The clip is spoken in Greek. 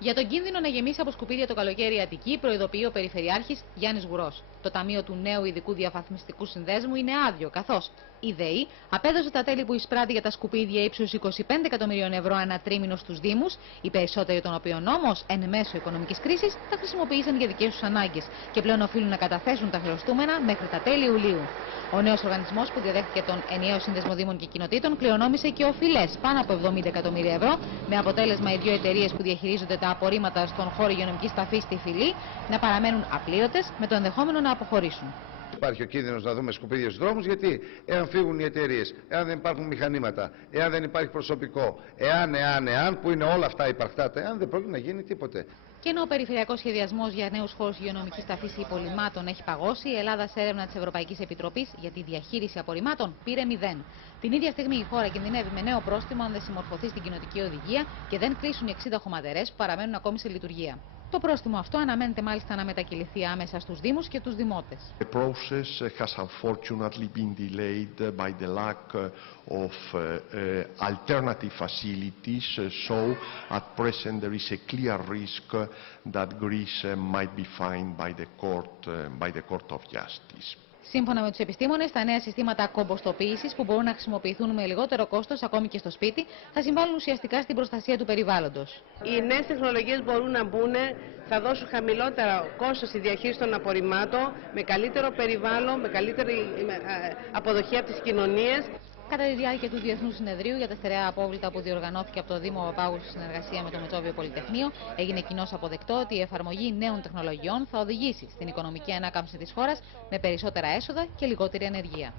Για τον κίνδυνο να γεμίσει από σκουπίδια το καλοκαίρι η Αττική, προειδοποιεί ο Περιφερειάρχης Γιάννης Γουρός. Το Ταμείο του Νέου Ειδικού Διαφαθμιστικού Συνδέσμου είναι άδειο, καθώς η ΔΕΗ απέδωσε τα τέλη που εισπράττει για τα σκουπίδια ύψους 25 εκατομμυρίων ευρώ ανά τρίμηνο στους Δήμους, οι περισσότεροι των οποίων όμως, εν μέσω οικονομικής κρίσης, τα χρησιμοποίησαν για δικές τους ανάγκες και πλέον οφείλουν να καταθέσουν τα χρεωστούμενα μέχρι τα τέλη Ιουλίου. Ο νέος οργανισμός που διαδέχθηκε τον ενιαίο Σύνδεσμο Δήμων και Κοινοτήτων κληρονόμησε και οφειλές πάνω από 70 εκατομμύρια ευρώ, με αποτέλεσμα οι δύο εταιρείες που διαχειρίζονται τα απορρίμματα στον χώρο υγειονομικής ταφής στη Φυλή να παραμένουν απλήρωτες, με το ενδεχόμενο να αποχωρήσουν. Υπάρχει ο κίνδυνος να δούμε σκουπίδια στους δρόμους, γιατί εάν φύγουν οι εταιρείες, εάν δεν υπάρχουν μηχανήματα, εάν δεν υπάρχει προσωπικό, εάν, που είναι όλα αυτά υπαρκτά, εάν δεν πρόκειται να γίνει τίποτε. Και ενώ ο περιφερειακός σχεδιασμός για νέους χώρους υγειονομικής ταφής υπολειμμάτων έχει παγώσει, η Ελλάδα σε έρευνα της Ευρωπαϊκής Επιτροπής για τη διαχείριση απορριμμάτων πήρε 0. Την ίδια στιγμή η χώρα κινδυνεύει με νέο πρόστιμο αν δεν συμμορφωθεί στην κοινοτική οδηγία και δεν κλείσουν οι 60 χωματερές που παραμένουν ακόμη σε λειτουργία. Το πρόστιμο αυτό αναμένεται μάλιστα να μετακυληθεί άμεσα στους Δήμους και τους Δημότες. The process has unfortunately been delayed by the lack of alternative facilities, so at present there is a clear risk that Greece might be fined by the Court of Justice. Σύμφωνα με τους επιστήμονες, τα νέα συστήματα κομποστοποίησης που μπορούν να χρησιμοποιηθούν με λιγότερο κόστος ακόμη και στο σπίτι θα συμβάλλουν ουσιαστικά στην προστασία του περιβάλλοντος. Οι νέες τεχνολογίες μπορούν να μπουν, θα δώσουν χαμηλότερα κόστος στη διαχείριση των απορριμμάτων, με καλύτερο περιβάλλον, με καλύτερη αποδοχή από τις κοινωνίες. Κατά τη διάρκεια του Διεθνούς Συνεδρίου για τα στερεά απόβλητα που διοργανώθηκε από το Δήμο Παπάγου στη συνεργασία με το Μετσόβιο Πολυτεχνείο, έγινε κοινώς αποδεκτό ότι η εφαρμογή νέων τεχνολογιών θα οδηγήσει στην οικονομική ανάκαμψη της χώρας με περισσότερα έσοδα και λιγότερη ανεργία.